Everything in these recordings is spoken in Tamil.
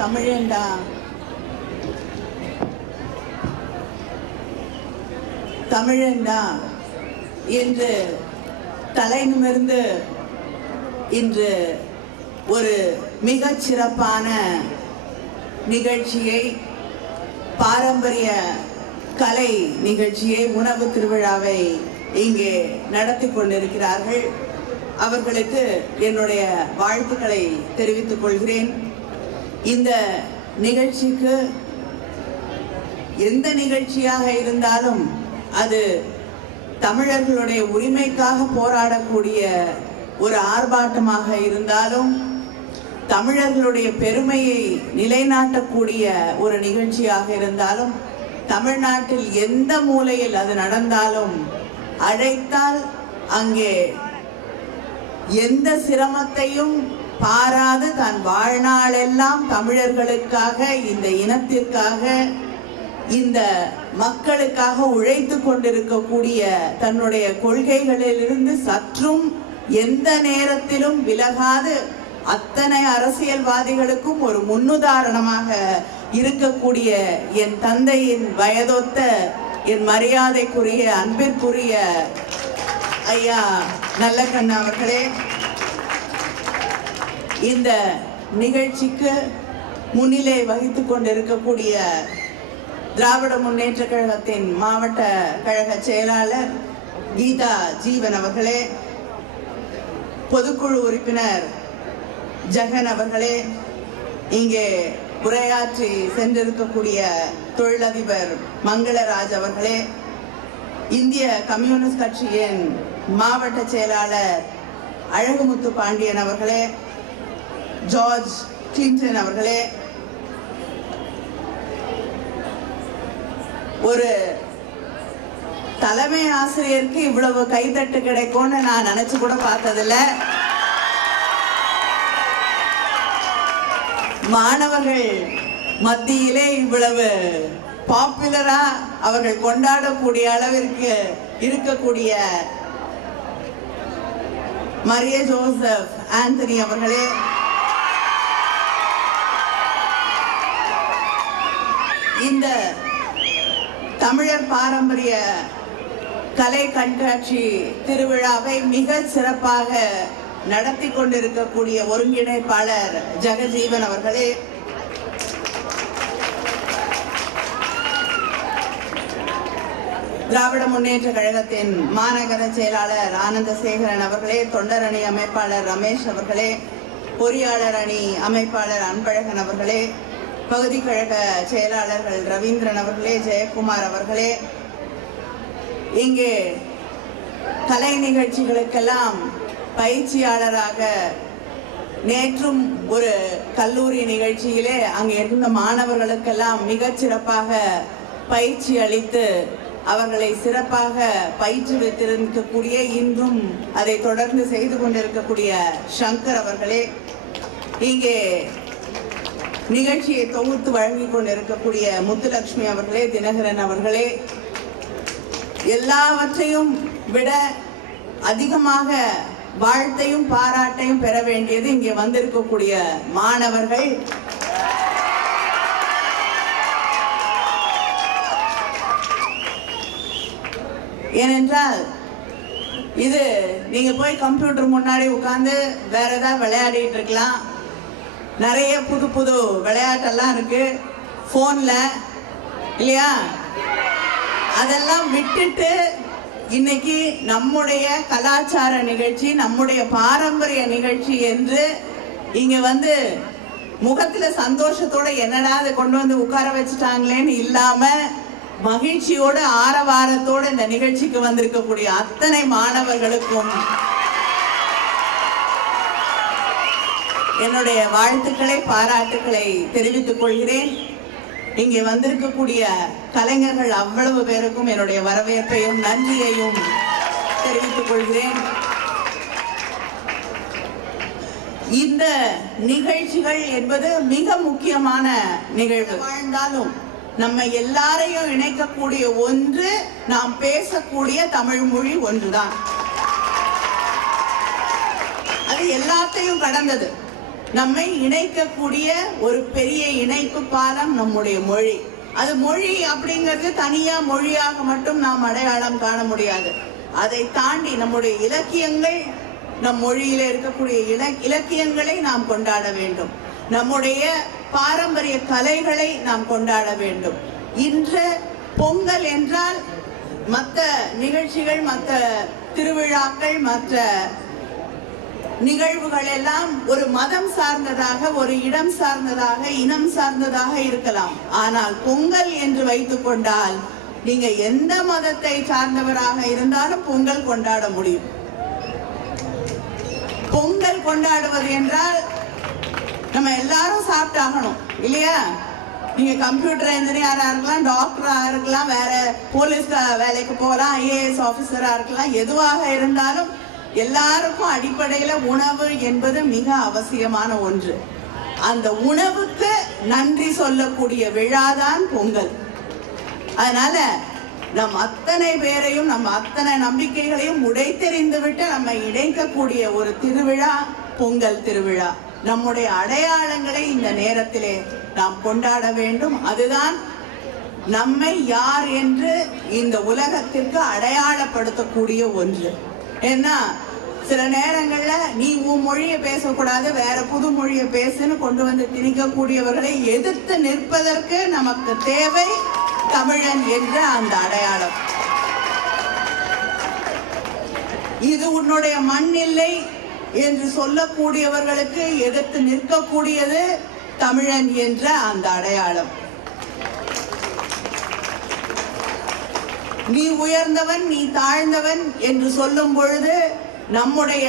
தமிழேண்டா. தமிழேண்டா. என்று தலை நிமிர்ந்து இன்று ஒரு மிகச் சிறப்பான நிகழ்ச்சியை பாரம்பரிய கலை நிகழ்ச்சியை உணவு திருவிழாவை இங்கே நடத்தி கொண்டிருக்கிறார்கள். அவர்களுக்கு என்னுடைய வாழ்த்துக்களை தெரிவித்துக் கொள்கிறேன். இந்த நிகழ்ச்சிக்கு எந்த நிகழ்ச்சியாக இருந்தாலும் அது தமிழர்களுடைய உரிமைக்காக போராடக்கூடிய ஒரு ஆர்ப்பாட்டமாக இருந்தாலும் தமிழர்களுடைய பெருமையை நிலைநாட்டக்கூடிய ஒரு நிகழ்ச்சியாக இருந்தாலும் தமிழ்நாட்டில் எந்த மூலையில் அது நடந்தாலும் அழைத்தால் அங்கே எந்த சிரமத்தையும் பாராது தன் வாழ்நாளெல்லாம் தமிழர்களுக்காக இந்த இனத்திற்காக இந்த மக்களுக்காக உழைத்து கொண்டிருக்கக்கூடிய தன்னுடைய கொள்கைகளிலிருந்து சற்றும் எந்த நேரத்திலும் விலகாது. அத்தனை அரசியல்வாதிகளுக்கும் ஒரு முன்னுதாரணமாக இருக்கக்கூடிய என் தந்தையின் வயதொத்த என் மரியாதைக்குரிய அன்பிற்குரிய ஐயா நல்லக்கண்ணா அவர்களே இந்த நிகழ்ச்சிக்கு முன்னிலை வகித்து கொண்டிருக்கக்கூடிய திராவிட முன்னேற்ற கழகத்தின் மாவட்ட கழக செயலாளர் கீதா ஜீவன் அவர்களே பொதுக்குழு உறுப்பினர் ஜெகன் அவர்களே இங்கே உரையாற்றி சென்றிருக்கக்கூடிய தொழிலதிபர் மங்களராஜ் அவர்களே இந்திய கம்யூனிஸ்ட் கட்சியின் மாவட்ட செயலாளர் அழகுமுத்து பாண்டியன் அவர்களே ஜார்ஜ் கிளின்டன் அவர்களே ஒரு தலைமை ஆசிரியருக்கு இவ்வளவு கைதட்டு கிடைக்கும்னு நான் நினைச்சு கூட பார்த்ததில்ல. மாணவர்கள் மத்தியிலே இவ்வளவு பாப்புலரா அவர்கள் கொண்டாடக்கூடிய அளவிற்கு இருக்கக்கூடிய மரிய ஜோசப் ஆந்தனி அவர்களே இந்த தமிழர் பாரம்பரிய கலை கண்காட்சி திருவிழாவை மிக சிறப்பாக நடத்தி கொண்டிருக்கக்கூடிய ஒருங்கிணைப்பாளர் ஜெகஜீவன் அவர்களே. திராவிட முன்னேற்ற கழகத்தின் மாநகர செயலாளர் ஆனந்தசேகரன் அவர்களே தொண்டர் அணி அமைப்பாளர் ரமேஷ் அவர்களே பொறியாளர் அணி அமைப்பாளர் அன்பழகன் அவர்களே பகுதி கழக செயலாளர்கள் ரவீந்திரன் அவர்களே ஜெயக்குமார் அவர்களே இங்கே கலை நிகழ்ச்சிகளுக்கெல்லாம் பயிற்சியாளராக நேற்றும் ஒரு கல்லூரி நிகழ்ச்சியிலே அங்கே இருந்த மாணவர்களுக்கெல்லாம் மிகச் சிறப்பாக பயிற்சி அளித்து அவர்களை சிறப்பாக பயிற்றுவித்திருக்கக்கூடிய இன்றும் அதை தொடர்ந்து செய்து கொண்டிருக்கக்கூடிய சங்கர் அவர்களே இங்கே நிகழ்ச்சியை தொகுத்து வழங்கி கொண்டிருக்கக்கூடிய முத்துலட்சுமி அவர்களே தினகரன் அவர்களே எல்லாவற்றையும் விட அதிகமாக வாழ்த்தையும் பாராட்டையும் பெற வேண்டியது இங்கே வந்திருக்கக்கூடிய மாணவர்கள். ஏனென்றால் இது நீங்க போய் கம்ப்யூட்டர் முன்னாடி உட்கார்ந்து வேற ஏதாவது விளையாடிட்டு இருக்கலாம். நிறைய புது புது விளையாட்டெல்லாம் இருக்கு. ஃபோனில் இல்லையா? அதெல்லாம் விட்டுட்டு இன்னைக்கு நம்முடைய கலாச்சார நிகழ்ச்சி நம்முடைய பாரம்பரிய நிகழ்ச்சி என்று இங்க வந்து முகத்துல சந்தோஷத்தோட என்னடா அதை கொண்டு வந்து உட்கார வச்சுட்டாங்களேன்னு இல்லாம மகிழ்ச்சியோடு ஆரவாரத்தோட இந்த நிகழ்ச்சிக்கு வந்திருக்கக்கூடிய அத்தனை மாணவர்களுக்கும் என்னுடைய வாழ்த்துக்களை பாராட்டுக்களை தெரிவித்துக் கொள்கிறேன். இங்கே வந்திருக்கக்கூடிய கலைஞர்கள் அவ்வளவு பேருக்கும் என்னுடைய வரவேற்பையும் நன்றியையும் தெரிவித்துக் கொள்கிறேன். இந்த நிகழ்ச்சிகள் என்பது மிக முக்கியமான நிகழ்வு. வாழ்ந்தாலும் நம்ம எல்லாரையும் இணைக்கக்கூடிய ஒன்று நாம் பேசக்கூடிய தமிழ் மொழி ஒன்றுதான். அது எல்லாத்தையும் கடந்தது. நம்மை இணைக்கக்கூடிய ஒரு பெரிய இணைப்பு பாலம் நம்முடைய மொழி. அது மொழி அப்படிங்கிறது தனியா மொழியாக மட்டும் நாம் அடையாளம் காண முடியாது. அதை தாண்டி நம்முடைய இலக்கியங்கள் நம் மொழியில இருக்கக்கூடிய இல இலக்கியங்களை நாம் கொண்டாட வேண்டும். நம்முடைய பாரம்பரிய கலைகளை நாம் கொண்டாட வேண்டும். இன்று பொங்கல் என்றால் மற்ற நிகழ்ச்சிகள் மற்ற திருவிழாக்கள் மற்ற நிகழ்வுகள் எல்லாம் ஒரு மதம் சார்ந்ததாக ஒரு இடம் சார்ந்ததாக இனம் சார்ந்ததாக இருக்கலாம். ஆனால் பொங்கல் என்று வைத்துக் கொண்டால் நீங்க எந்த மதத்தை சார்ந்தவராக இருந்தாலும் பொங்கல் கொண்டாட முடியும். பொங்கல் கொண்டாடுவது என்றால் நம்ம எல்லாரும் சாப்பிட்டாகணும் இல்லையா? நீங்க கம்ப்யூட்டர் இன்ஜினியரா இருக்கலாம் டாக்டரா இருக்கலாம் வேற போலீஸ் வேலைக்கு போகலாம் ஐஏஎஸ் ஆபீசரா இருக்கலாம் எதுவாக இருந்தாலும் எல்லாருக்கும் அடிப்படையில உணவு என்பது மிக அவசியமான ஒன்று. அந்த உணவுக்கு நன்றி சொல்லக்கூடிய விழாதான் பொங்கல். அதனால நம் அத்தனை பேரையும் நம்ம அத்தனை நம்பிக்கைகளையும் உடைத்தெறிந்து விட்டு நம்ம இணைக்கக்கூடிய ஒரு திருவிழா பொங்கல் திருவிழா. நம்முடைய அடையாளங்களை இந்த நேரத்திலே நாம் கொண்டாட வேண்டும். அதுதான் நம்மை யார் என்று இந்த உலகத்திற்கு அடையாளப்படுத்தக்கூடிய ஒன்று. ஏன்னா சில நேரங்கள்ல நீ உன் மொழியை பேசக்கூடாது வேற புது மொழியை பேசுன்னு கொண்டு வந்து திணிக்கக்கூடியவர்களை எதிர்த்து நிற்பதற்கு நமக்கு தேவை தமிழன் என்ற அந்த அடையாளம். இது உன்னுடைய மண் இல்லை என்று சொல்லக்கூடியவர்களுக்கு எதிர்த்து நிற்கக்கூடியது தமிழன் என்ற அந்த அடையாளம். நீ உயர்ந்தவன் நீ தாழ்ந்தவன் என்று சொல்லும் பொழுது நம்முடைய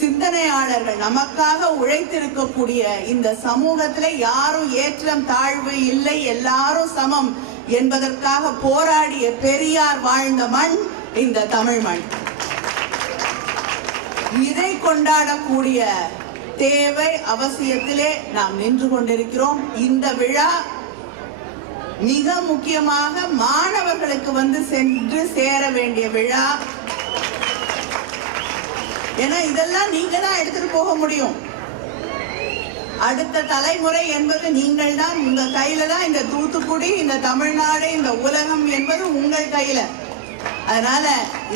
சிந்தனையாளர்கள் நமக்காக உழைத்திருக்கக்கூடிய இந்த சமூகத்துல யாரும் ஏற்றம் தாழ்வு இல்லை எல்லாரும் சமம் என்பதற்காக போராடிய பெரியார் வாழ்ந்த மண் இந்த தமிழ் மண். இதை கொண்டாடக்கூடிய தேவை அவசியத்திலே நாம் நின்று கொண்டிருக்கிறோம். இந்த விழா மிக முக்கியமாக மாணவர்களுக்கு வந்து சென்று சேர வேண்டிய விழா. ஏன்னா இதெல்லாம் நீங்க தான் எடுத்துட்டு போக முடியும். அடுத்த தலைமுறை என்பது நீங்கள் தான். உங்க கையில தான் இந்த தூத்துக்குடி இந்த தமிழ்நாடு இந்த உலகம் என்பது உங்கள் கையில. அதனால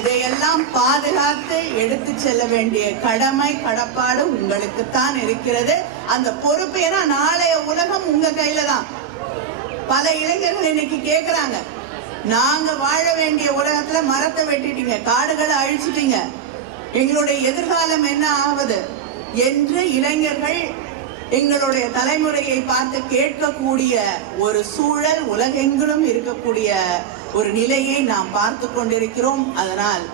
இதையெல்லாம் பாதுகாத்து எடுத்து செல்ல வேண்டிய கடமை கடப்பாடு உங்களுக்கு தான் இருக்கிறது. அந்த பொறுப்பு ஏன்னா நாளைய உலகம் உங்க கையில தான். பல இளைஞர்கள் இன்னைக்கு கேட்குறாங்க நாங்க வாழ வேண்டிய உலகத்துல மரத்தை வெட்டிட்டீங்க காடுகளை அழிச்சிட்டீங்க. எங்களுடைய எதிர்காலம் என்ன ஆவது என்று இளைஞர்கள் எங்களுடைய தலைமுறையை பார்த்து கேட்கக்கூடிய ஒரு சூழல் உலகெங்கிலும் இருக்கக்கூடிய ஒரு நிலையை நாம் பார்த்து கொண்டிருக்கிறோம். அதனால்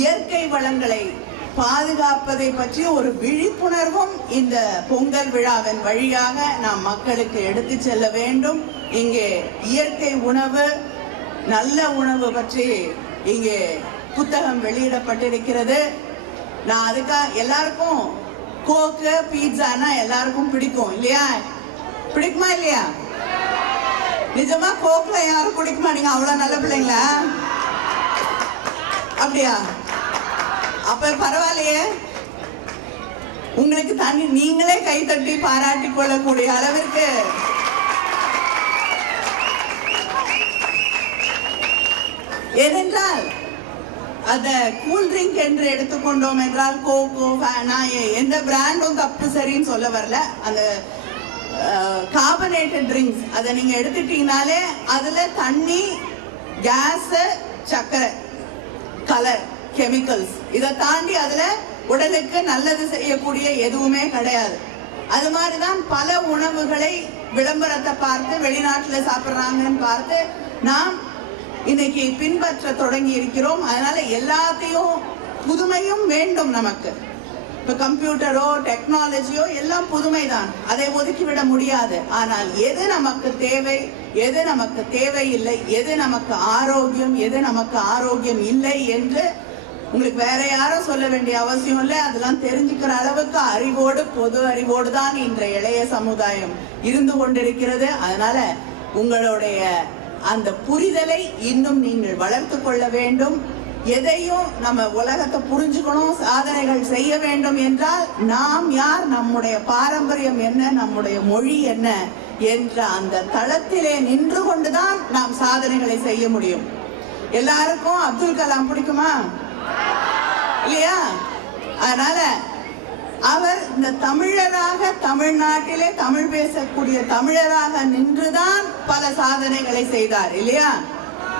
இயற்கை வளங்களை பாதுகாப்பதை பற்றி ஒரு விழிப்புணர்வும் இந்த பொங்கல் விழாவின் வழியாக நாம் மக்களுக்கு எடுத்து செல்ல வேண்டும். இங்கே இயற்கை உணவு நல்ல உணவு பற்றி இங்கே புத்தகம் வெளியிடப்பட்டிருக்கிறது. நான் அதுக்காக எல்லாருக்கும் கோக்கு பீட்சானா எல்லாருக்கும் பிடிக்கும் இல்லையா? பிடிக்குமா இல்லையா? நிஜமா கோக்ல யாரும் குடிக்குமா? நீங்க அவ்வளவு நல்ல பிள்ளைங்களா? அப்படியா? அப்ப பரவாயில்லையே. உங்களுக்கு தண்ணி நீங்களே கை தட்டி பாராட்டி கொள்ளக்கூடிய அளவிற்கு ஏனென்றால் அந்த கூல் ட்ரிங்க் என்று எடுத்துக்கொண்டோம் என்றால் கோகோ நான் எந்த பிராண்டும் தப்பு சரின்னு சொல்ல வரல. அந்த கார்பனேட்டட் ட்ரிங்க்ஸ் அதை நீங்க எடுத்துட்டீங்கனாலே அதுல தண்ணி கேஸ் சர்க்கரை கலர் கெமிக்கல்ஸ் இதை தாண்டி அதுல உடலுக்கு நல்லது செய்யக்கூடிய எதுவுமே கிடையாது. அது மாதிரிதான் பல உணவுகளை விளம்பரத்தை பார்த்து வெளிநாட்டுல சாப்பிட்றாங்கன்னு பார்த்து நாம் இன்னைக்கு பின்பற்ற தொடங்கி இருக்கிறோம். அதனால எல்லாத்தையும் புதுமையும் வேண்டும் நமக்கு. இப்ப கம்ப்யூட்டரோ டெக்னாலஜியோ எல்லாம் புதுமைதான். அதை ஒதுக்கிவிட முடியாது. ஆனால் எது நமக்கு தேவை எது நமக்கு தேவையில்லை எது நமக்கு ஆரோக்கியம் எது நமக்கு ஆரோக்கியம் இல்லை என்று உங்களுக்கு வேற யாரும் சொல்ல வேண்டிய அவசியம் இல்லை. அதெல்லாம் தெரிஞ்சுக்கிற அளவுக்கு அறிவோடு பொது அறிவோடு தான் இன்றைய இளைய சமுதாயம் இருந்து கொண்டிருக்கிறது. அதனால உங்களுடைய அந்த புரிதலை இன்னும் நீங்கள் வளர்த்து கொள்ள வேண்டும். எதையும் நம்ம உலகத்தை புரிஞ்சுக்கணும் சாதனைகள் செய்ய வேண்டும் என்றால் நாம் யார் நம்முடைய பாரம்பரியம் என்ன நம்முடைய மொழி என்ன என்ற அந்த தளத்திலே நின்று கொண்டுதான் நாம் சாதனைகளை செய்ய முடியும். எல்லாருக்கும் அப்துல் கலாம் பிடிக்குமா? இல்லையா? அதனால அவர் இந்த தமிழராக தமிழ்நாட்டிலே தமிழ் பேசக்கூடிய தமிழராக நின்றுதான் பல சாதனைகளை செய்தார் இல்லையா?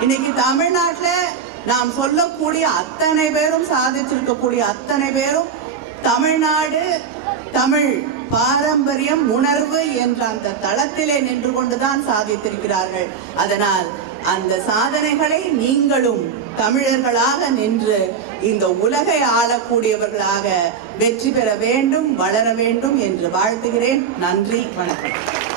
இன்னைக்கு தமிழ்நாட்டில் நாம் சொல்லக்கூடிய அத்தனை பேரும் சாதிச்சிருக்கக்கூடிய அத்தனை பேரும் தமிழ்நாடு தமிழ் பாரம்பரியம் உணர்வு என்ற அந்த தளத்திலே நின்று கொண்டுதான் சாதித்திருக்கிறார்கள். அதனால் அந்த சாதனைகளை நீங்களும் தமிழர்களாக நின்று இந்த உலகை ஆளக்கூடியவர்களாக வெற்றி பெற வேண்டும் வளர வேண்டும் என்று வாழ்த்துகிறேன். நன்றி வணக்கம்.